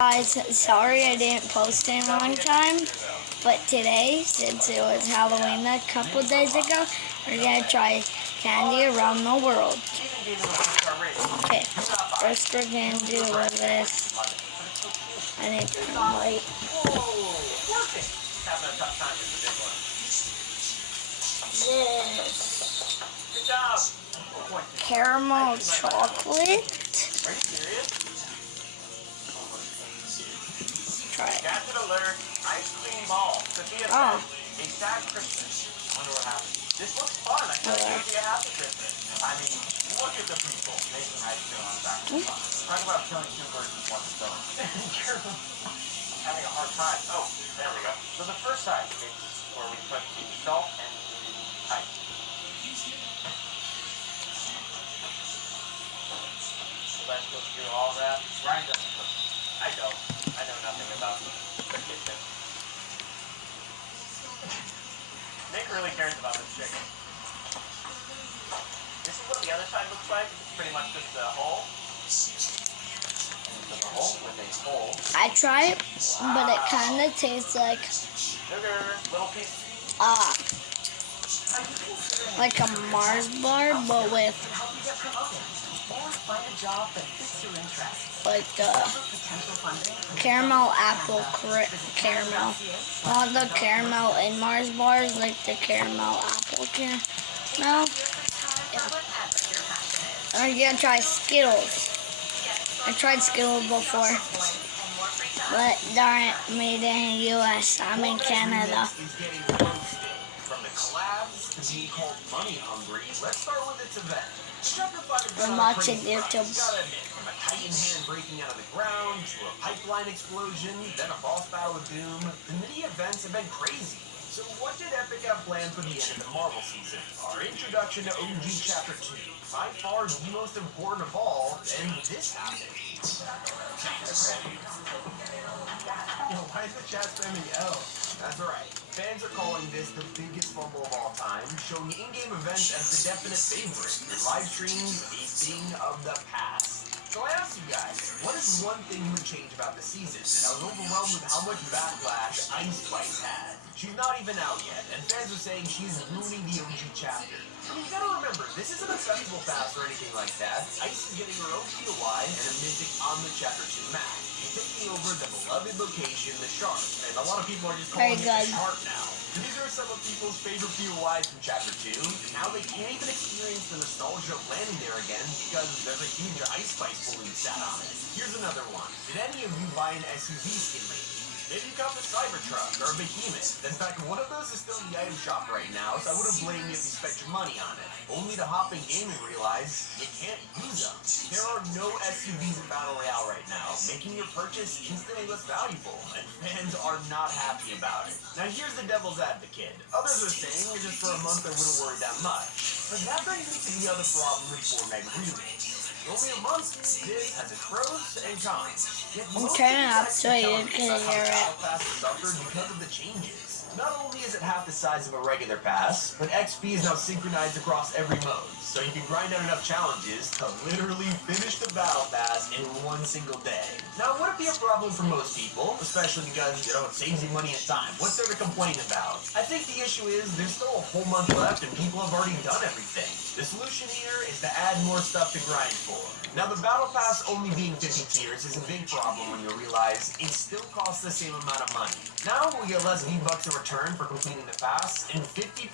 Guys, sorry I didn't post in a long time, but today, since it was Halloween a couple days ago, we're gonna try candy around the world. Okay, first we're gonna do this. I need to light. This caramel chocolate. Try it. Gadget alert, ice cream ball. Sophia says, a sad Christmas. I wonder what happened. This looks fun. I feel like it would be a happy Christmas. I mean, look at the people making ice cream on the back of the bus. Talk about killing two birds with one stone. I'm having a hard time. Oh, there we go. So the first side is where we put the salt and the ice. So that's supposed to do all that. Ryan doesn't cook. I don't. I know nothing about the kitchen. Nick really cares about this chicken. This is what the other side looks like. It's pretty much just a hole. And a hole with a hole. I tried, but it kind of tastes like Sugar, little piece. like a Mars bar, but with like the caramel apple caramel. Not the caramel in Mars bars, like the caramel apple caramel. Yeah. I'm gonna try Skittles. I tried Skittles before, but they aren't made in the US. I'm in Canada. From the collabs to being called money hungry, let's start with its event. I'm watching YouTube. Gotta admit, from a Titan hand breaking out of the ground to a pipeline explosion, then a boss battle with Doom, the mini events have been crazy. So what did Epic have planned for the end of the Marvel season? Our introduction to OG Chapter 2, by far the most important of all, and this happened. Why is the chat spamming L? That's right. Fans are calling this the biggest fumble of all time, showing in-game events as the definite favorite, and live streams a thing of the past. So I asked you guys, what is one thing you would change about the season? And I was overwhelmed with how much backlash Ice Spice had. She's not even out yet, and fans are saying she's ruining the OG chapter. I mean, you gotta remember, this isn't a festival pass or anything like that. Ice is getting her own POI and a mythic on the Chapter 2 map. She's taking over the beloved location, the Shark, and a lot of people are just calling it the Shark now. So these are some of people's favorite POIs from Chapter 2, and now they can't even experience the nostalgia of landing there again because there's a huge Ice Spice balloon sat on it. Here's another one. Did any of you buy an SUV skin lately? Maybe you got the Cybertruck or a Behemoth. In fact, one of those is still in the item shop right now, so I wouldn't blame you if you spent your money on it. Only to hop in game and realize you can't use them. There are no SUVs in Battle Royale right now, making your purchase instantly less valuable, and fans are not happy about it. Now here's the devil's advocate. Others are saying that just for a month I wouldn't worry that much. But that brings me to the other problem with 4 Mega Remakes. Only a month, this has its pros and cons. I'm turning up so you can hear it. Suffered because of the changes. Not only is it half the size of a regular pass, but XP is now synchronized across every mode, so you can grind out enough challenges to literally finish the battle pass in one single day. Now, it wouldn't be a problem for most people, especially because, it saves you money and time. What's there to complain about? I think the issue is there's still a whole month left and people have already done everything. The solution here is to add more stuff to grind for. Now, the battle pass only being 50 tiers is a big problem when you realize it still costs the same amount of money. Now we get less V-Bucks in return for completing the pass, and 50%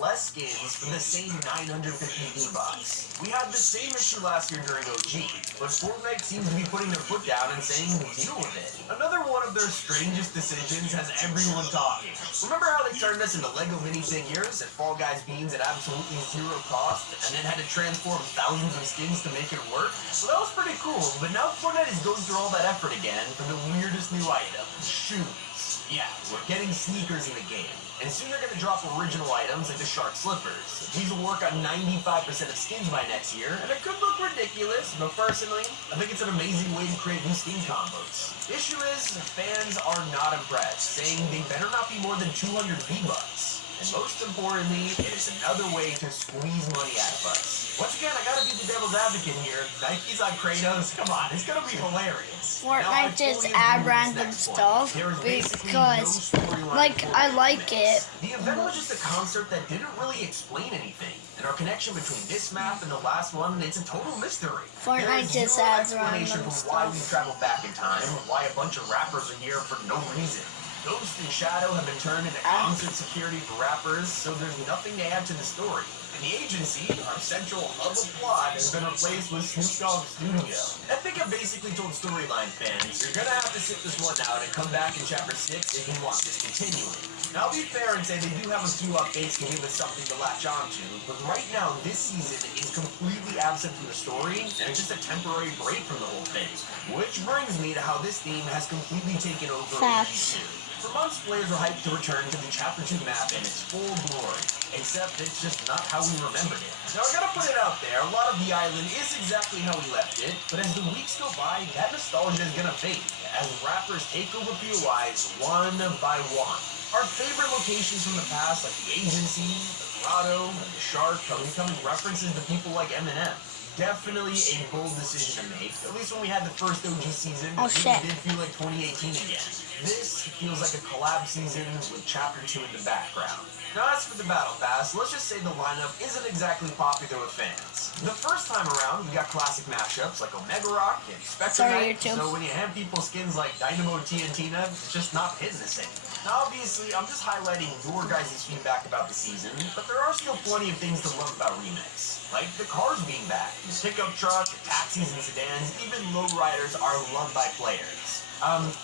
less skins for the same 950 V-Bucks. We had the same issue last year during OG, but Fortnite seems to be putting their foot down and saying deal with it. Another one of their strangest decisions has everyone talking. Remember how they turned us into LEGO minifigures and Fall Guys beans at absolutely zero cost, and then had to transform thousands of skins to make it work? Well, that was pretty cool, but now Fortnite is going through all that effort again for the weirdest new item, shoes. Yeah, we're getting sneakers in the game, and soon they're going to drop original items like the Shark Slippers. These will work on 95% of skins by next year, and it could look ridiculous, but personally, I think it's an amazing way to create new skin combos. The issue is, fans are not impressed, saying they better not be more than 200 V-Bucks. And most importantly, it is another way to squeeze money out of us. Once again, I gotta be the devil's advocate here. Nike's on Kratos, come on, it's gonna be hilarious. Fortnite just add random stuff because, like, I like it. The event was just a concert that didn't really explain anything. And our connection between this map and the last one, it's a total mystery. Fortnite just no adds explanation random for why we stuff. traveled back in time, why a bunch of rappers are here for no reason. Ghost and Shadow have been turned into concert security for rappers, so there's nothing to add to the story. And the agency, our central hub of plot, has been replaced with Snoop Dogg Studio. Epic have basically told storyline fans, you're gonna have to sit this one out and come back in Chapter 6 if you want this continuing. Now, I'll be fair and say they do have a few updates to give us something to latch onto, but right now, this season is completely absent from the story, and it's just a temporary break from the whole thing. Which brings me to how this theme has completely taken over Facts. OG2. For months, players are hyped to return to the Chapter 2 map in its full glory, except it's just not how we remembered it. Now, I gotta put it out there, a lot of the island is exactly how we left it, but as the weeks go by, that nostalgia is gonna fade, as rappers take over POIs one by one. Our favorite locations from the past, like the Agency, the Grotto, and the Shark, are becoming references to people like Eminem. Definitely a bold decision to make, at least when we had the first OG season, Oh, it shit. really did feel like 2018 again. This feels like a collab season with Chapter 2 in the background. Now, as for the Battle Pass, let's just say the lineup isn't exactly popular with fans. The first time around, we got classic mashups like Omega Rock and Spectre Sorry, Knight, YouTube. so when you hand people skins like Dynamo TNTina, it's just not hitting the same. Now, obviously, I'm just highlighting your guys' feedback about the season, but there are still plenty of things to love about Remix. Like the cars being back, the pickup truck, taxis and sedans, even lowriders are loved by players.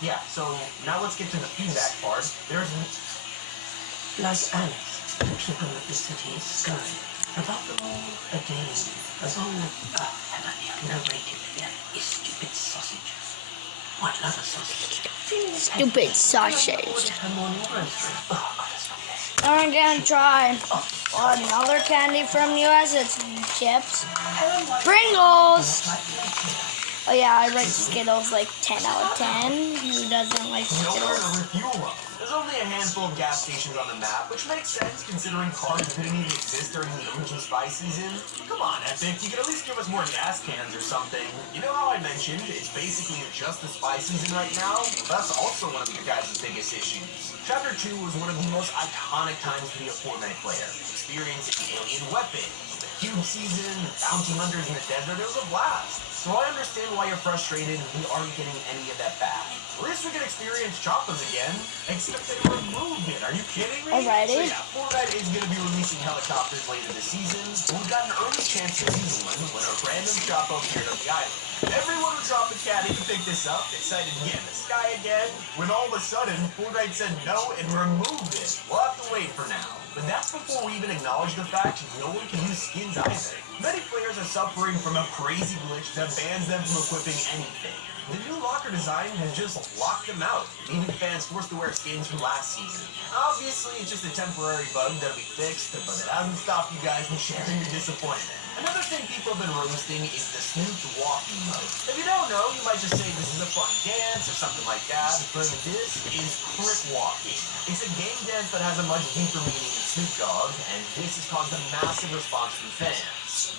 Yeah, so now let's get to the feedback part. There's... Like Alice, the people of the city's sky. Above them all, a day, as long as, narrated there is stupid sausage. What other sausage? Stupid sausage. Her morning grocery. Oh, that's okay. Now we're gonna try another candy from US. It's chips. Pringles! Oh yeah, I rate Skittles like 10 out of 10. Who doesn't like nowhere to Skittles? refuel them. There's only a handful of gas stations on the map, which makes sense considering cars didn't even exist during the OG Spy season. Come on, Epic, you can at least give us more gas cans or something. You know how I mentioned it's basically just the Spy season right now? That's also one of your guys' biggest issues. Chapter 2 was one of the most iconic times to be a Fortnite player, experiencing alien weapons, the cube season, the bounty hunters in the desert. It was a blast. So I understand why you're frustrated we aren't getting any of that back. At least we can experience Choppas again, except they removed it. Are you kidding me? Alrighty. So yeah, Fortnite is going to be releasing helicopters later this season, but we got an early chance to use one when a random Choppa appeared on the island. Everyone who dropped a caddy to pick this up decided to get in the sky again, when all of a sudden, Fortnite said no and removed it. We'll have to wait for now. But that's before we even acknowledge the fact no one can use skins either. Many players are suffering from a crazy glitch that bans them from equipping anything. The new locker design has just locked them out, leaving fans forced to wear skins from last season. Obviously, it's just a temporary bug that'll be fixed, but it hasn't stopped you guys from sharing your disappointment. Another thing people have been roasting is the Snoop walking mode. If you don't know, you might just say this is a fun dance or something like that, but this is crip walking. It's a game dance that has a much deeper meaning than Snoop Dogg, and this has caused a massive response from fans.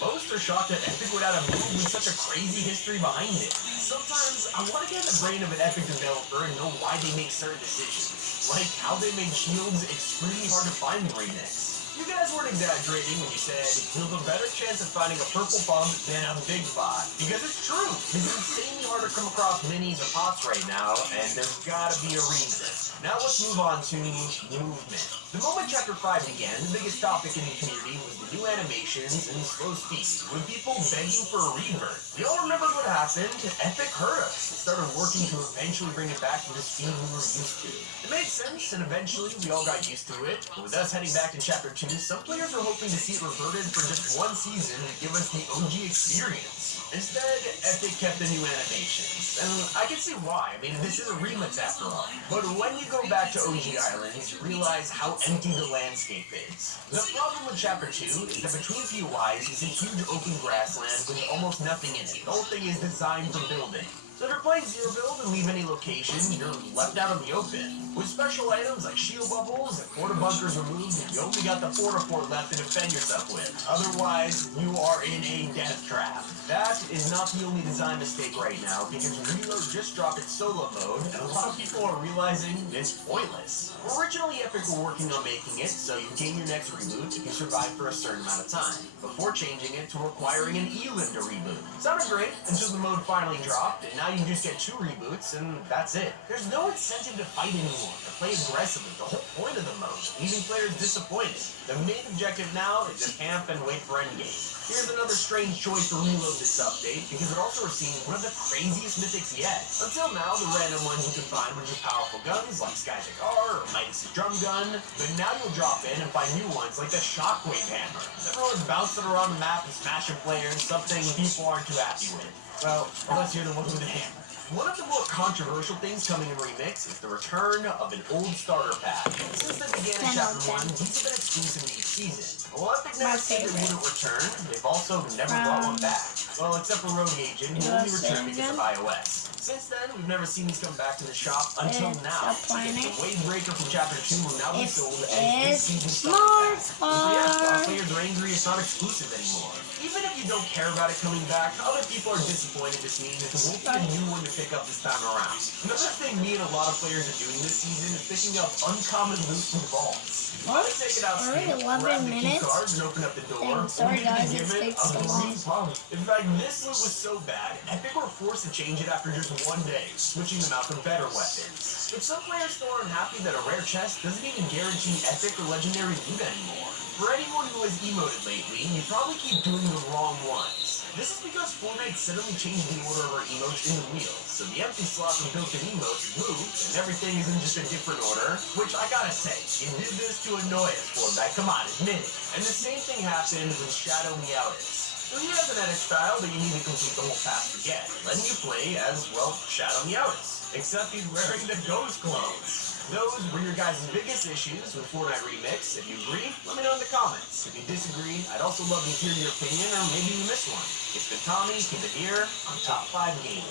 Most are shocked that Epic would add a move with such a crazy history behind it. Sometimes I want to get in the brain of an Epic developer and know why they make certain decisions. Like how they made shields extremely hard to find in Remix. You guys weren't exaggerating when you said you'll have a better chance of finding a purple bump than a big bot. Because it's true. It's insanely hard to come across minis or pops right now, and there's gotta be a reason. Now let's move on to movement. The moment Chapter 5 began, the biggest topic in the community was the new animations and slow speed, with people begging for a revert. We all remember what happened. Epic heard us and started working to eventually bring it back to the speed we were used to. It made sense, and eventually we all got used to it. But with us heading back to Chapter 2, some players are hoping to see it reverted for just one season to give us the OG experience. Instead, Epic kept the new animations. And I can see why. I mean, this is a remix after all. But when you go back to OG Islands, you realize how empty the landscape is. The problem with Chapter 2 is that between POIs is a huge open grassland with almost nothing in it. The whole thing is designed for building. So if you're playing Zero Build and leave any location, you're left out in the open. With special items like shield bubbles and porta bunkers removed, you only got the porta fort left to defend yourself with. Otherwise, you are in a death trap. That is not the only design mistake right now, because Reload just dropped its solo mode, and a lot of people are realizing it's pointless. Originally, Epic were working on making it so you can gain your next reboot if you survive for a certain amount of time, before changing it to requiring an Elim to reboot. Sounded great until the mode finally dropped, and now you just get 2 reboots, and that's it. There's no incentive to fight anymore, to play aggressively, the whole point of the mode, leaving players disappointed. The main objective now is just camp and wait for endgame. Here's another strange choice to reload this update, because it also received one of the craziest mythics yet. Until now, the random ones you can find were just powerful guns like Skyjack R or Midas' drum gun, but now you'll drop in and find new ones like the Shockwave Hammer. Everyone's bouncing around the map and smashing players, something people aren't too happy with. Well, unless you're the one with the hammer. One of the more controversial things coming in Remix is the return of an old starter pack. Since they began in Chapter 1, these have been exclusive to each season. While Epic never said they wouldn't return, they've also never brought one back. Well, except for Rogue Agent, who only returned because of iOS. Since then, we've never seen these come back to the shop until now. The Wave Breaker from Chapter 2 will now be sold as this season's starter pack. So yeah, our players are angry it's not exclusive anymore. Even if you don't care about it coming back, other people are disappointed this means it won't be a new one to pick up this time around. Another thing me and a lot of players are doing this season is picking up uncommon loot from vaults. What? Take it out, Already 11 grab the key minutes? cards and open up the door. Sorry guys, it takes so long. In fact, this loot was so bad, Epic were forced to change it after just 1 day, switching them out for better weapons. But some players still aren't happy that a rare chest doesn't even guarantee epic or legendary loot anymore. For anyone who has emoted lately, you probably keep doing the wrong ones. This is because Fortnite suddenly changed the order of our emotes in the wheels, so the empty slots and built-in emotes moved, and everything is in just a different order, which I gotta say, you did this to annoy us, Fortnite, come on, admit it. And the same thing happened with Shadow Meowtis. So he has an edit style that you need to complete the whole path to get, letting you play as, well, Shadow Meowtis. Except he's wearing the ghost clothes. Those were your guys' biggest issues with Fortnite Remix. If you agree, let me know in the comments. If you disagree, I'd also love to hear your opinion, or maybe you missed one. It's been Tommy, keep it here on Top 5 Gaming.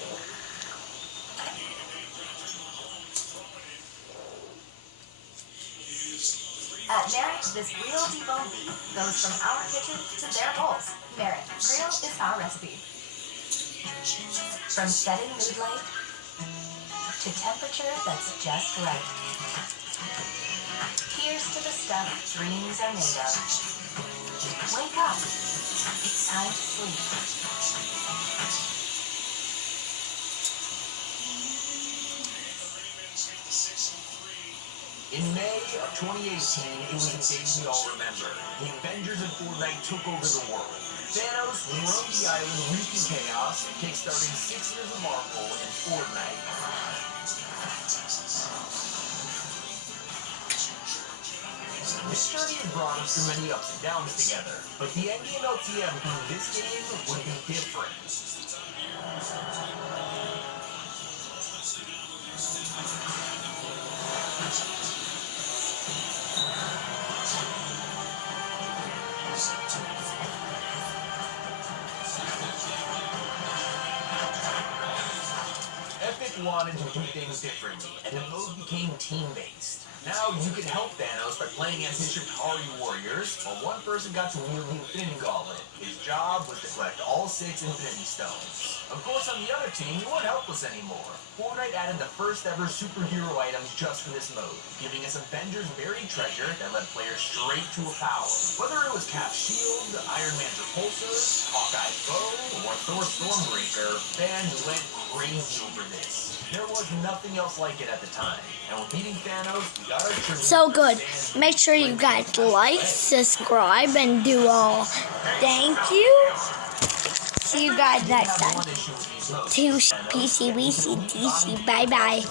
At Merrick, this real deboned beef goes from our kitchen to their bowls. Merrick, grill is our recipe. From setting mood light to temperature that's just right. Here's to the stuff dreams are made of. Wake up. It's time to sleep. In May of 2018, it was a day we all remember. The Avengers of Fortnite took over the world. Thanos roamed the island wreaking chaos and kickstarting 6 years of Marvel and Fortnite. This journey has brought us through many ups and downs together, but the endgame LTM from this game would be different. Epic wanted to do things differently, and the mode became team-based. Now you can help Thanos by playing as his Chitauri warriors, while one person got to wield the Infinity Gauntlet. His job was to collect all 6 Infinity Stones. Of course, on the other team, you weren't helpless anymore. Fortnite added the first ever superhero items just for this mode, giving us Avengers buried treasure that led players straight to a power. Whether it was Cap's shield, Iron Man's repulsor, Hawkeye's bow, or Thor's Stormbreaker, fans went crazy over this. There was nothing else like it at the time. And with beating Thanos, we got our tribute. So good. Make sure you guys like, subscribe, and do all. Thank you. See you guys next time. To PCBCDC. Bye bye.